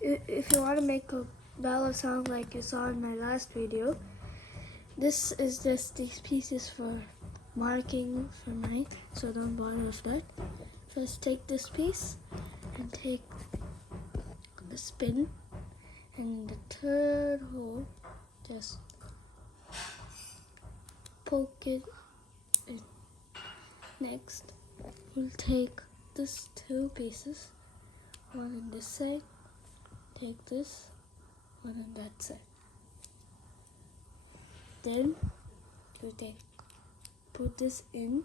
if you want to make a ballad song like you saw in my last video, this is just these pieces for marking for mine, so don't bother with that. First take this piece and take the spin, and the third hole just poke it in. Next we'll take this two pieces, one on this side, take this, one on that side. Then you put this in.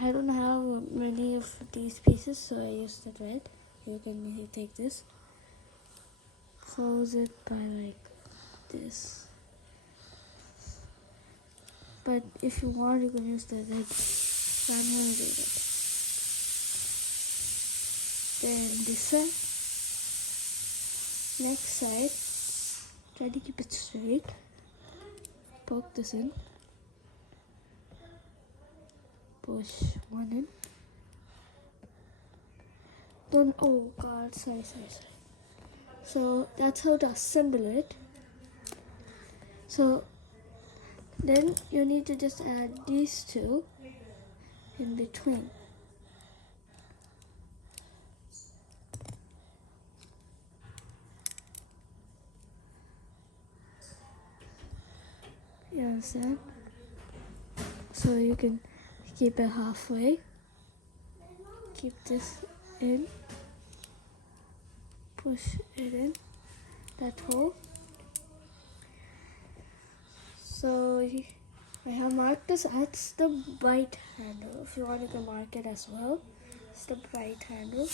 I don't have many of these pieces, so I use the red. You can take this, close it by like this. But if you want, you can use the red. I'm gonna do that. Then this side, next side, try to keep it straight. Poke this in, push one in. Don't, oh god, sorry. So that's how to assemble it. So then you need to just add these two in between. You understand? So you can keep it halfway. Keep this in. Push it in that hole. So I have marked this. That's the bright handle. If you want, you can mark it as well. It's the bright handle.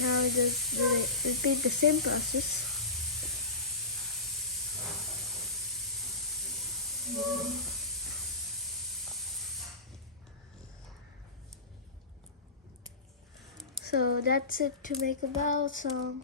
Now just repeat the same process. So that's it to make a ballad song.